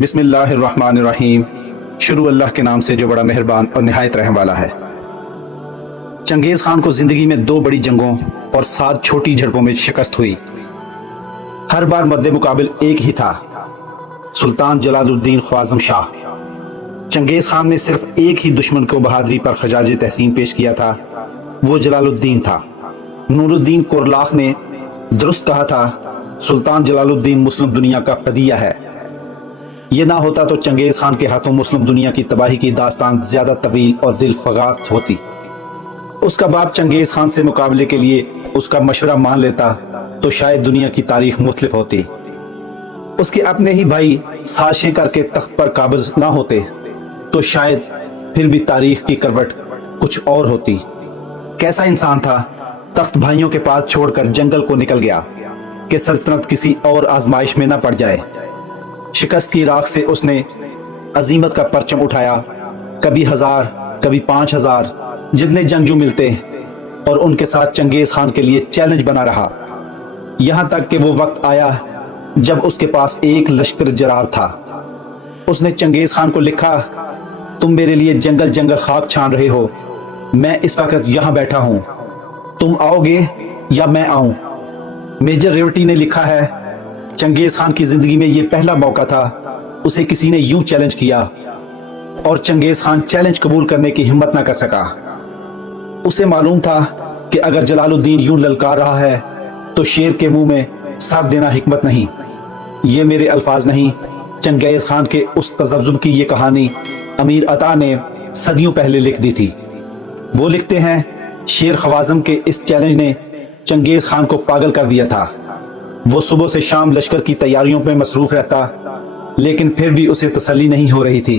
بسم اللہ الرحمن الرحیم۔ شروع اللہ کے نام سے جو بڑا مہربان اور نہایت رحم والا ہے۔ چنگیز خان کو زندگی میں 2 بڑی جنگوں اور 7 چھوٹی جھڑپوں میں شکست ہوئی۔ ہر بار مد مقابل ایک ہی تھا، سلطان جلال الدین خوارزم شاہ۔ چنگیز خان نے صرف ایک ہی دشمن کو بہادری پر خراج تحسین پیش کیا تھا، وہ جلال الدین تھا۔ نور الدین کورلاخ نے درست کہا تھا، سلطان جلال الدین مسلم دنیا کا فدیہ ہے۔ یہ نہ ہوتا تو چنگیز خان کے ہاتھوں مسلم دنیا کی تباہی کی داستان زیادہ طویل اور دل فگار ہوتی۔ اس کا باپ چنگیز خان سے مقابلے کے لیے اس کا مشورہ مان لیتا تو شاید دنیا کی تاریخ مختلف ہوتی۔ اس کے اپنے ہی بھائی سازشیں کر کے تخت پر قابض نہ ہوتے تو شاید پھر بھی تاریخ کی کروٹ کچھ اور ہوتی۔ کیسا انسان تھا، تخت بھائیوں کے پاس چھوڑ کر جنگل کو نکل گیا کہ سلطنت کسی اور آزمائش میں نہ پڑ جائے۔ شکست کی راکھ سے اس نے عظیمت کا پرچم اٹھایا، کبھی 1000 کبھی 5000 جتنے جنگجو ملتے اور ان کے ساتھ چنگیز خان کے لیے چیلنج بنا رہا، یہاں تک کہ وہ وقت آیا جب اس کے پاس ایک لشکر جرار تھا۔ اس نے چنگیز خان کو لکھا، تم میرے لیے جنگل جنگل خاک چھان رہے ہو، میں اس وقت یہاں بیٹھا ہوں، تم آؤ گے یا میں آؤں؟ میجر ریوٹی نے لکھا ہے، چنگیز خان کی زندگی میں یہ پہلا موقع تھا اسے کسی نے یوں چیلنج کیا اور چنگیز خان چیلنج قبول کرنے کی ہمت نہ کر سکا۔ اسے معلوم تھا کہ اگر جلال الدین یوں للکار رہا ہے تو شیر کے منہ میں سر دینا حکمت نہیں۔ یہ میرے الفاظ نہیں، چنگیز خان کے اس تذبذب کی یہ کہانی امیر عطا نے صدیوں پہلے لکھ دی تھی۔ وہ لکھتے ہیں، شیر خوارزم کے اس چیلنج نے چنگیز خان کو پاگل کر دیا تھا۔ وہ صبح سے شام لشکر کی تیاریوں میں مصروف رہتا، لیکن پھر بھی اسے تسلی نہیں ہو رہی تھی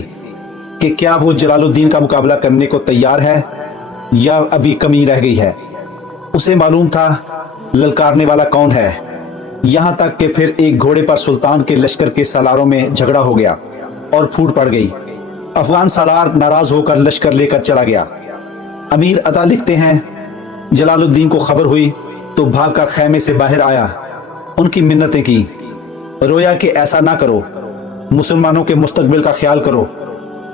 کہ کیا وہ جلال الدین کا مقابلہ کرنے کو تیار ہے یا ابھی کمی رہ گئی ہے۔ اسے معلوم تھا للکارنے والا کون ہے، یہاں تک کہ پھر ایک گھوڑے پر سلطان کے لشکر کے سالاروں میں جھگڑا ہو گیا اور پھوٹ پڑ گئی۔ افغان سالار ناراض ہو کر لشکر لے کر چلا گیا۔ امیر عطا لکھتے ہیں، جلال الدین کو خبر ہوئی تو بھاگ کر خیمے سے باہر آیا، ان کی منتیں کی، رویا کہ ایسا نہ کرو، مسلمانوں کے مستقبل کا خیال کرو،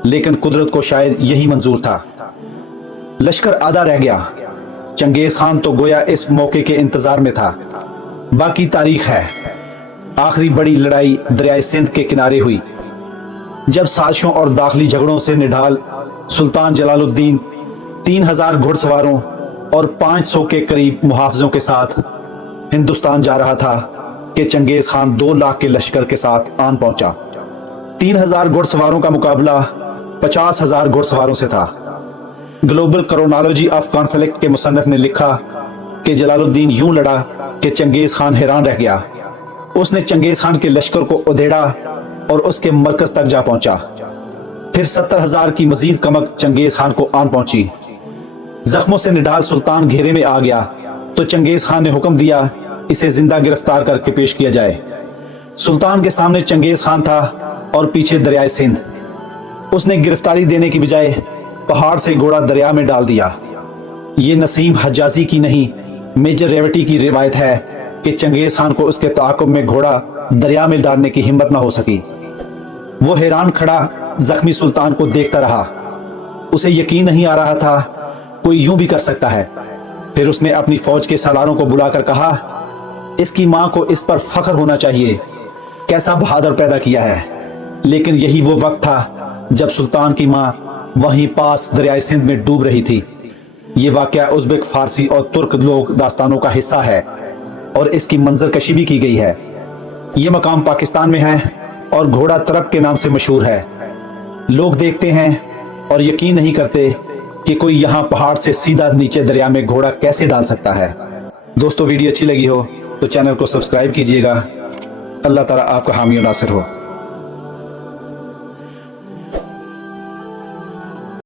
لیکن قدرت کو شاید یہی منظور تھا۔ لشکر آدھا رہ گیا۔ چنگیز خان تو گویا اس موقع کے انتظار میں تھا۔ باقی تاریخ ہے۔ آخری بڑی لڑائی دریائے سندھ کے کنارے ہوئی، جب سازشوں اور داخلی جھگڑوں سے نڈھال سلطان جلال الدین 3000 گھڑ سواروں اور 500 کے قریب محافظوں کے ساتھ ہندوستان جا رہا تھا کہ چنگیز خان 2 لاکھ کے لشکر کے ساتھ آن پہنچا۔ 3000 گھڑ سواروں کا مقابلہ 50,000 گھڑ سواروں سے تھا۔ گلوبل کرونالوجی آف کانفلکٹ کے مصنف نے لکھا کہ جلال الدین یوں لڑا کہ چنگیز خان حیران رہ گیا۔ اس نے چنگیز خان کے لشکر کو ادھیڑا اور اس کے مرکز تک جا پہنچا۔ پھر 70,000 کی مزید کمک چنگیز خان کو آن پہنچی۔ زخموں سے نڈھال سلطان گھیرے میں آ گیا تو چنگیز خان نے حکم دیا اسے زندہ گرفتار کر کے پیش کیا جائے۔ سلطان کے سامنے چنگیز خان تھا اور پیچھے دریائے سندھ۔ اس نے گرفتاری دینے کی بجائے پہاڑ سے گھوڑا دریا میں ڈال دیا۔ یہ نسیم حجازی کی نہیں، میجر ریوٹی کی روایت ہے کہ چنگیز خان کو اس کے تعاقب میں گھوڑا دریا میں ڈالنے کی ہمت نہ ہو سکی۔ وہ حیران کھڑا زخمی سلطان کو دیکھتا رہا۔ اسے یقین نہیں آ رہا تھا کوئی یوں بھی کر سکتا ہے۔ پھر اس نے اپنی فوج کے سالاروں کو بلا کر کہا، اس کی ماں کو اس پر فخر ہونا چاہیے، کیسا بہادر پیدا کیا ہے۔ لیکن یہی وہ وقت تھا جب سلطان کی ماں وہیں پاس دریائے سندھ میں ڈوب رہی تھی۔ یہ واقعہ ازبک، فارسی اور ترک لوک داستانوں کا حصہ ہے اور اس کی منظر کشی بھی کی گئی ہے۔ یہ مقام پاکستان میں ہے اور گھوڑا طرب کے نام سے مشہور ہے۔ لوگ دیکھتے ہیں اور یقین نہیں کرتے کہ کوئی یہاں پہاڑ سے سیدھا نیچے دریا میں گھوڑا کیسے ڈال سکتا ہے۔ دوستو، ویڈیو اچھی لگی ہو تو چینل کو سبسکرائب کیجئے گا۔ اللہ تعالیٰ آپ کا حامی و ناصر ہو۔